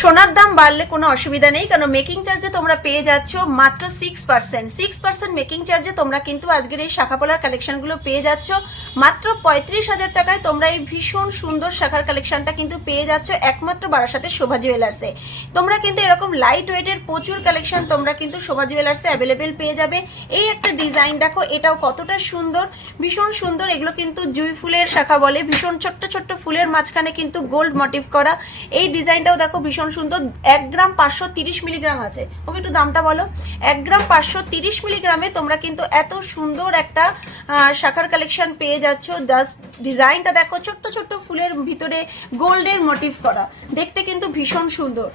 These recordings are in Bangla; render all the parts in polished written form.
সোনার দাম বাড়লে কোনো অসুবিধা নেই, কারণ মেকিং চার্জে তোমরা পেয়ে যাচ্ছ মাত্র 6%। মেকিং চার্জে তোমরা কিন্তু আজকের এই শাখা পলার কালেকশনগুলো পেয়ে যাচ্ছ মাত্র 35,000 টাকায়। তোমরা এই ভীষণ সুন্দর শাখার কালেকশনটা কিন্তু পেয়ে যাচ্ছ একমাত্র বারাসাতের শোভা জুয়েলার্সে। তোমরা কিন্তু এরকম লাইট ওয়েটের প্রচুর কালেকশন তোমরা কিন্তু শোভা জুয়েলার্সে অ্যাভেলেবেল পেয়ে যাবে। এই একটা ডিজাইন দেখো, এটাও কতটা সুন্দর, ভীষণ সুন্দর। এগুলো কিন্তু জুঁই ফুলের শাখা বলে, ভীষণ ছোট্ট ছোট্ট ফুলের মাঝখানে কিন্তু গোল্ড মোটিভ করা। এই ডিজাইনটাও দেখো ভীষণ সুন্দর। 1 গ্রাম 530 মিলিগ্রাম আছে। তুমি একটু দামটা বলো। 1 গ্রাম 530 মিলিগ্রামে তোমরা কিন্তু এত সুন্দর একটা শাখার কালেকশন পেয়ে যাচ্ছ। জাস্ট ডিজাইনটা দেখো, ছোট্ট ছোট্ট ফুলের ভিতরে গোল্ডের মোটিভ করা, দেখতে কিন্তু ভীষণ সুন্দর।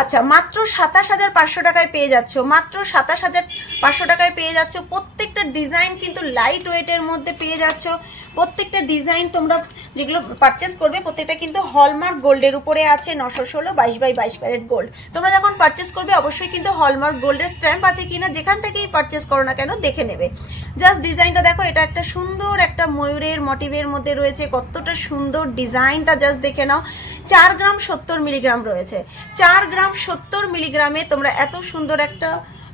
আচ্ছা, মাত্র 27,500 টাকায় পেয়ে যাচ্ছ, মাত্র 27,500 টাকায় পেয়ে যাচ্ছ। প্রত্যেকটা ডিজাইন কিন্তু লাইট ওয়েটের মধ্যে পেয়ে যাচ্ছ। প্রত্যেকটা ডিজাইন তোমরা যেগুলো পারচেস করবে প্রত্যেকটা কিন্তু হলমার্ক গোল্ডের উপরে আছে। 916 22/22 ক্যারেট গোল্ড। তোমরা যখন পারচেস করবে অবশ্যই কিন্তু হলমার্ক গোল্ডের স্ট্যাম্প আছে কিনা যেখান থেকেই পারচেস করো না কেন দেখে নেবে। জাস্ট ডিজাইনটা দেখো, এটা একটা সুন্দর একটা ময়ূরের মোটিভের মধ্যে রয়েছে, কতটা সুন্দর ডিজাইনটা জাস্ট দেখে নাও। 4 গ্রাম 70 মিলিগ্রাম রয়েছে। 4 গ্রাম 70 মিলিগ্রামে তোমরা এত সুন্দর একটা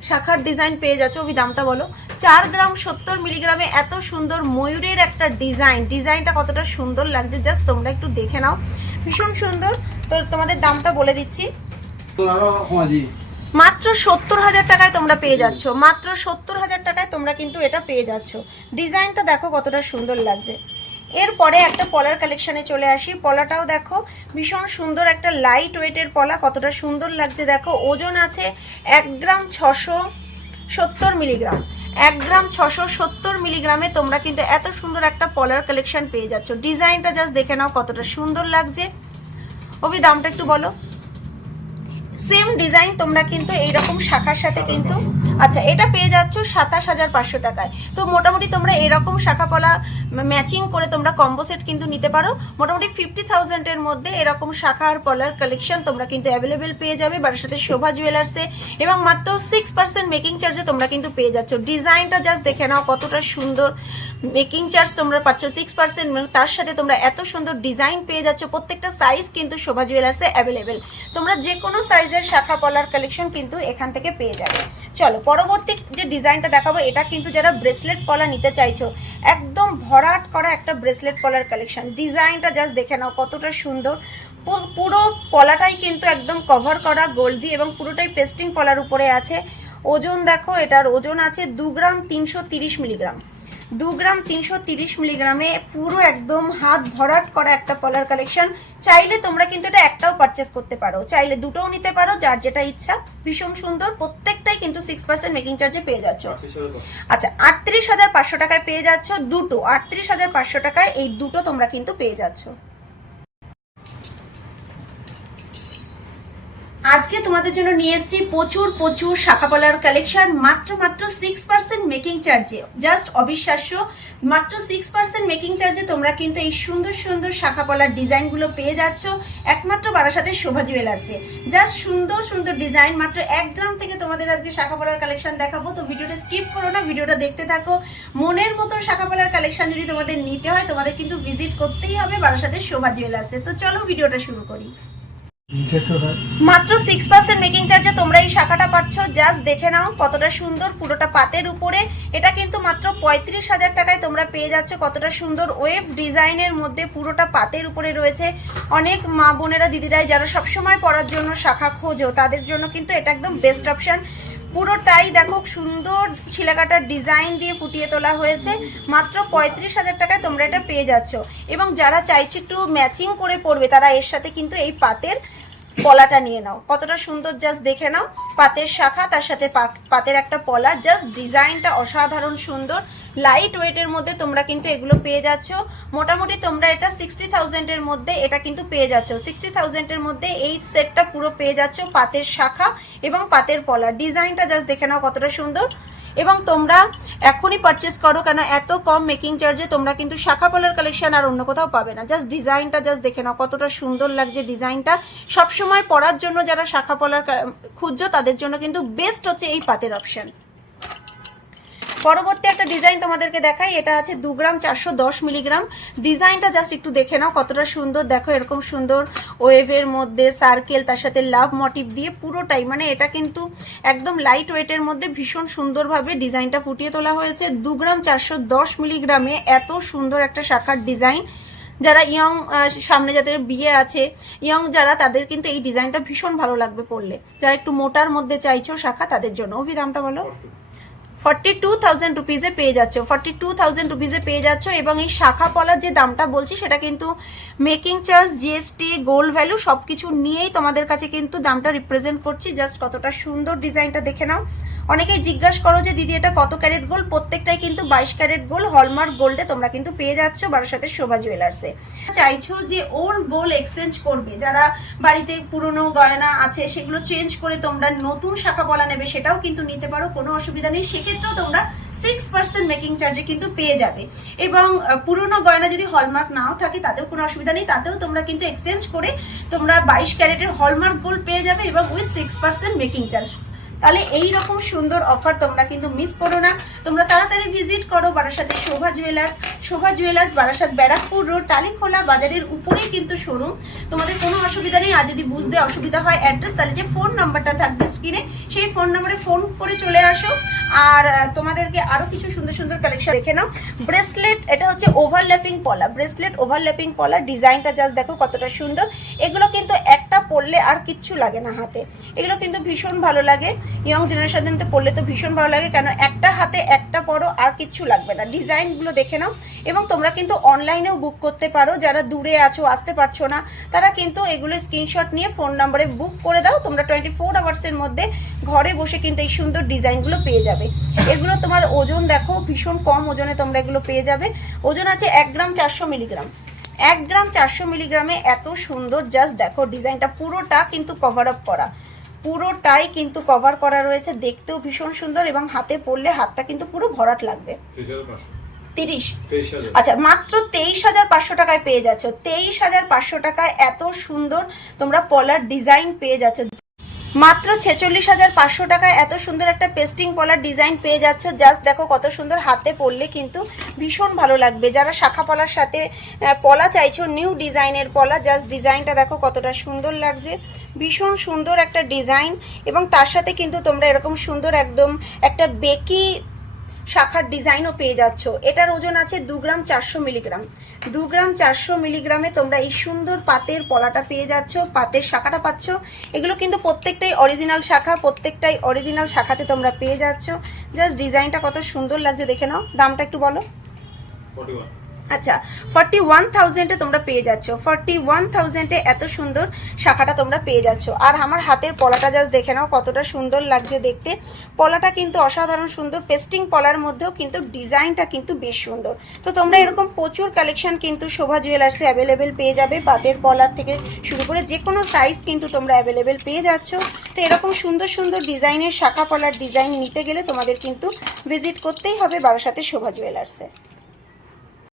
শাখার ডিজাইন পেয়ে যাচ্ছ। ওই দামটা বলো। 4 গ্রাম 70 মিলিগ্রামে এত সুন্দর ময়ূরের একটা ডিজাইনটা কতটা সুন্দর লাগছে জাস্ট তোমরা একটু দেখে নাও, ভীষণ সুন্দর। তো তোমাদের দামটা বলে দিচ্ছি, মাত্র 70,000 টাকায় তোমরা পেয়ে যাচ্ছ। মাত্র 70,000 টাকায় তোমরা কিন্তু এটা পেয়ে যাচ্ছ। ডিজাইনটা দেখো কতটা সুন্দর লাগছে। এরপরে একটা পলার কালেকশানে চলে আসি। পলাটাও দেখো ভীষণ সুন্দর, একটা লাইট ওয়েটের পলা, কতটা সুন্দর লাগছে দেখো। ওজন আছে 1 গ্রাম 670 মিলিগ্রাম। 1 গ্রাম 670 মিলিগ্রামে তোমরা কিন্তু এত সুন্দর একটা পলার কালেকশন পেয়ে যাচ্ছ। ডিজাইনটা জাস্ট দেখে নাও কতটা সুন্দর লাগছে। ওই দামটা একটু বলো। সেম ডিজাইন তোমরা কিন্তু এইরকম শাখার সাথে কিন্তু, আচ্ছা, এটা পেয়ে যাচ্ছ 27,500 টাকায়। তো মোটামুটি তোমরা এরকম শাখা পলা ম্যাচিং করে তোমরা কম্বো সেট কিন্তু নিতে পারো। মোটামুটি 50,000-এর মধ্যে এরকম শাখা আর পলার কালেকশন তোমরা কিন্তু অ্যাভেলেবেল পেয়ে যাবে বারাসাতে শোভা জুয়েলার্সে, এবং মাত্র 6% মেকিং চার্জে তোমরা কিন্তু পেয়ে যাচ্ছ। ডিজাইনটা জাস্ট দেখে নাও কতটা সুন্দর। মেকিং চার্জ তোমরা পাচ্ছ 6%, তার সাথে তোমরা এত সুন্দর ডিজাইন পেয়ে যাচ্ছ। প্রত্যেকটা সাইজ কিন্তু শোভা জুয়েলার্সে অ্যাভেলেবেল। তোমরা যে কোনো সাইজের শাখা পলার কালেকশন কিন্তু এখান থেকে পেয়ে যাবে। চলো পরবর্তী যে ডিজাইনটা দেখাবো, এটা কিন্তু যারা ব্রেসলেট পলা নিতে চাইছো, একদম ভরাট করা একটা ব্রেসলেট পলার কালেকশন। ডিজাইনটা জাস্ট দেখে নাও কতটা সুন্দর। পুরো পলাটাই কিন্তু একদম কভার করা গোল্ড দিয়ে, এবং পুরোটাই পেস্টিং পলার উপরে আছে। ওজন দেখো, এটার ওজন আছে 2 গ্রাম 330 মিলিগ্রাম। 2 গ্রাম 330 মিলিগ্রামে পুরো একদম হাত ভরাট করা একটা পলার কালেকশন। চাইলে তোমরা কিন্তু এটা একটাও পারচেস করতে পারো, চাইলে দুটোও নিতে পারো, যার যেটা ইচ্ছা। ভীষণ সুন্দর, প্রত্যেকটাই কিন্তু 6% মেকিং চার্জে পেয়ে যাচ্ছ। আচ্ছা, 38,500 টাকায় পেয়ে যাচ্ছ দুটো। 38,500 টাকায় এই দুটো তোমরা কিন্তু পেয়ে যাচ্ছ। আজকে তোমাদের জন্য নিয়ে এসেছি প্রচুর শাখা পলার কালেকশন মাত্র 6% মেকিং চার্জে। জাস্ট অবিশ্বাস্য, মাত্র 6% মেকিং চার্জে তোমরা কিন্তু এই সুন্দর সুন্দর শাখা পলার ডিজাইনগুলো পেয়ে যাচ্ছ একমাত্র বারাসাতের শোভা জুয়েলার্সে। জাস্ট সুন্দর সুন্দর ডিজাইন। মাত্র 1 গ্রাম থেকে তোমাদের আজকে শাখা পলার কালেকশন দেখাবো, তো ভিডিওটা স্কিপ করো না, ভিডিওটা দেখতে থাকো। মনের মতো শাখা পলার কালেকশন যদি তোমাদের নিতে হয়, তোমাদের কিন্তু ভিজিট করতেই হবে বারাসাতের শোভা জুয়েলার্সে। তো চলো ভিডিওটা শুরু করি। মাত্র 6% মেকিং চার্জে তোমরা এই শাখাটা পাচ্ছ। জাস্ট দেখে নাও কতটা সুন্দর, পুরোটা পাতের উপরে। এটা কিন্তু মাত্র 35,000 টাকায় তোমরা পেয়ে যাচ্ছ। কতটা সুন্দর ওয়েভ ডিজাইনের মধ্যে পুরোটা পাতের উপরে রয়েছে। অনেক মা বোনেরা দিদিরাই যারা সবসময় পরার জন্য শাখা খোঁজো, তাদের জন্য কিন্তু এটা একদম বেস্ট অপশান। পুরোটাই দেখো সুন্দর ছিলাকাটার ডিজাইন দিয়ে ফুটিয়ে তোলা হয়েছে। মাত্র 35,000 টাকায় তোমরা এটা পেয়ে যাচ্ছ। এবং যারা চাইছো একটু ম্যাচিং করে পরবে, তারা এর সাথে কিন্তু এই পাতের পলাটা নিয়ে নাও। কতটা সুন্দর, জাস্ট দেখে নাও। পাতের শাখা, তার সাথে পাতের একটা পলা। জাস্ট ডিজাইনটা অসাধারণ সুন্দর। লাইট ওয়েটের মধ্যে তোমরা কিন্তু এগুলো পেয়ে যাচ্ছ। মোটামুটি তোমরা এটা 60,000-এর মধ্যে এটা কিন্তু পেয়ে যাচ্ছ। 60,000-এর মধ্যে এই সেটটা পুরো পেয়ে যাচ্ছ। পাতের শাখা এবং পাতের পলা। ডিজাইনটা জাস্ট দেখে নাও কতটা সুন্দর। এবং তোমরা এখনই পারচেস করো, কেন এত কম মেকিং চার্জে তোমরা কিন্তু শাখা পলার কালেকশন আর অন্য কোথাও পাবে না। জাস্ট ডিজাইনটা জাস্ট দেখে নাও কতটা সুন্দর লাগছে। ডিজাইনটা সবসময় পরার জন্য যারা শাখা পলার খুঁজছো, তাদের জন্য কিন্তু বেস্ট হচ্ছে এই পাতের অপশন। পরবর্তী একটা ডিজাইন তোমাদেরকে দেখাই, এটা আছে 2 গ্রাম 410 মিলিগ্রাম। ডিজাইনটা জাস্ট একটু দেখে নাও কতটা সুন্দর, দেখো এরকম সুন্দর ওয়েভের মধ্যে সার্কেল, তার সাথে লাভ মোটিভ দিয়ে পুরোটাই, মানে এটা কিন্তু একদম লাইট ওয়েটের মধ্যে ভীষণ সুন্দরভাবে ডিজাইনটা ফুটিয়ে তোলা হয়েছে। 2 গ্রাম 410 মিলিগ্রামে এত সুন্দর একটা শাখার ডিজাইন। যারা ইয়ং, সামনে যাদের বিয়ে আছে, ইয়ং যারা, তাদের কিন্তু এই ডিজাইনটা ভীষণ ভালো লাগবে পরলে। যারা একটু মোটার মধ্যে চাইছো শাখা, তাদের জন্য। অভি দামটা বলো। 42,000 রুপিজে পেয়ে যাচ্ছ, 42,000 রুপিজে পেয়ে যাচ্ছ। এবং এই শাখা পলার যে দামটা বলছি সেটা কিন্তু making charge, GST, gold value সব কিছু নিয়েই তোমাদের কাছে কিন্তু দামটা রিপ্রেজেন্ট করছি। জাস্ট কতটা সুন্দর ডিজাইনটা দেখে নাও। অনেকেই জিজ্ঞাসা করো যে দিদি এটা কত ক্যারেট গোল্ড, প্রত্যেকটাই কিন্তু 22 ক্যারেট গোল্ড, হলমার্ক গোল্ডে তোমরা কিন্তু পেয়ে যাচ্ছ বারাসাতের শোভা জুয়েলার্সে। চাইছো যে ওল্ড গোল্ড এক্সচেঞ্জ করবে, যারা বাড়িতে পুরনো গয়না আছে সেগুলো চেঞ্জ করে তোমরা নতুন শাখা পলা নেবে, সেটাও কিন্তু নিতে পারো, কোনো অসুবিধা নেই। সেক্ষেত্রেও তোমরা 6% মেকিং চার্জে কিন্তু পেয়ে যাবে। এবং পুরনো গয়না যদি হলমার্ক নাও থাকে তাতেও কোনো অসুবিধা নেই, তাতেও তোমরা কিন্তু এক্সচেঞ্জ করে তোমরা 22 ক্যারেটের হলমার্ক গোল্ড পেয়ে যাবে এবং উইথ 6% মেকিং চার্জ। তাহলে এই রকম সুন্দর অফার তোমরা কিন্তু মিস করো না। তোমরা তাড়াতাড়ি ভিজিট করো বারাসাতের শোভা জুয়েলার্স। শোভা জুয়েলার্স বারাসাত ব্যারাকপুর রোড, টালিখোলা বাজারের উপরেই কিন্তু শোরুম। তোমাদের কোনো অসুবিধা নেই। আর যদি বুঝতে অসুবিধা হয় অ্যাড্রেস, তাহলে যে ফোন নাম্বারটা থাকবে স্ক্রিনে, সেই ফোন নাম্বারে ফোন করে চলে আসো। আর তোমাদেরকে আরো কিছু সুন্দর সুন্দর কালেকশন দেখে নাও। ব্রেসলেট, এটা হচ্ছে ওভারল্যাপিং পলা, ব্রেসলেট ওভারল্যাপিং পলা। ডিজাইনটা জাস্ট দেখো কতটা সুন্দর। এগুলো কিন্তু একটা পরলে আর কিচ্ছু লাগে না হাতে, এগুলো কিন্তু ভীষণ ভালো লাগে। ইয়ং জেনারেশনতে পরলে তো ভীষণ ভালো লাগে, কেন একটা হাতে একটা পরো আর কিচ্ছু লাগবে না। ডিজাইনগুলো দেখে নাও। এবং তোমরা কিন্তু অনলাইনেও বুক করতে পারো, যারা দূরে আছো, আসতে পারছো না, তারা কিন্তু এগুলো স্ক্রিনশট নিয়ে ফোন নাম্বারে বুক করে দাও। তোমরা 24 আওয়ার্সের মধ্যে ঘরে বসে কিন্তু এই সুন্দর ডিজাইনগুলো পেয়ে যাবে। এগুলো তোমার ওজন দেখো, ভীষণ কম ওজনে তোমরা এগুলো পেয়ে যাবে। ওজন আছে 1 গ্রাম 400 মিলিগ্রাম। 1 গ্রাম 400 মিলিগ্রামে এত সুন্দর, জাস্ট দেখো ডিজাইনটা পুরোটা কিন্তু কভার আপ করা, পুরোটাই কিন্তু কভার করা রয়েছে। দেখতেও ভীষণ সুন্দর এবং হাতে পরলে হাতটা কিন্তু পুরো ভরাট লাগবে। 30, আচ্ছা মাত্র 23,500 টাকায় পেয়ে যাচ্ছ। 23,500 টাকায় এত সুন্দর তোমরা পলার ডিজাইন পেয়ে যাচ্ছ। মাত্র 46,500 টাকায় এত সুন্দর একটা পেস্টিং পলার ডিজাইন পেয়ে যাচ্ছ। জাস্ট দেখো কত সুন্দর, হাতে পরলে কিন্তু ভীষণ ভালো লাগবে। যারা শাখা পলার সাথে পলা চাইছো, নিউ ডিজাইনের পলা, জাস্ট ডিজাইনটা দেখো কতটা সুন্দর লাগছে। ভীষণ সুন্দর একটা ডিজাইন। এবং তার সাথে কিন্তু তোমরা এরকম সুন্দর একদম একটা বেকি শাখার ডিজাইনও পেয়ে যাচ্ছ। এটার ওজন আছে 2 গ্রাম 400 মিলিগ্রাম। 2 গ্রাম 400 মিলিগ্রামে তোমরা এই সুন্দর পাতের পলাটা পেয়ে যাচ্ছ, পাতের শাখাটা পাচ্ছ। এগুলো কিন্তু প্রত্যেকটাই অরিজিনাল শাখা, প্রত্যেকটাই অরিজিনাল শাখাতে তোমরা পেয়ে যাচ্ছ। জাস্ট ডিজাইনটা কত সুন্দর লাগছে দেখে নাও। দামটা একটু বলো। 41, আচ্ছা 41,000-এ তোমরা পেয়ে যাচ্ছ। 41,000-এ এত সুন্দর শাখাটা তোমরা পেয়ে যাচ্ছ। আর আমার হাতের পলাটা জাস্ট দেখে নাও কতটা সুন্দর লাগছে দেখতে। পলাটা কিন্তু অসাধারণ সুন্দর, পেস্টিং পলার মধ্যেও কিন্তু ডিজাইনটা কিন্তু বেশ সুন্দর। তো তোমরা এরকম প্রচুর কালেকশন কিন্তু শোভা জুয়েলার্সে অ্যাভেলেবেল পেয়ে যাবে। পাতের পলার থেকে শুরু করে যে কোনো সাইজ কিন্তু তোমরা অ্যাভেলেবেল পেয়ে যাচ্ছ। তো এরকম সুন্দর সুন্দর ডিজাইনের শাখা পলার ডিজাইন নিতে গেলে তোমাদের কিন্তু ভিজিট করতেই হবে বারাসাতের শোভা জুয়েলার্সে।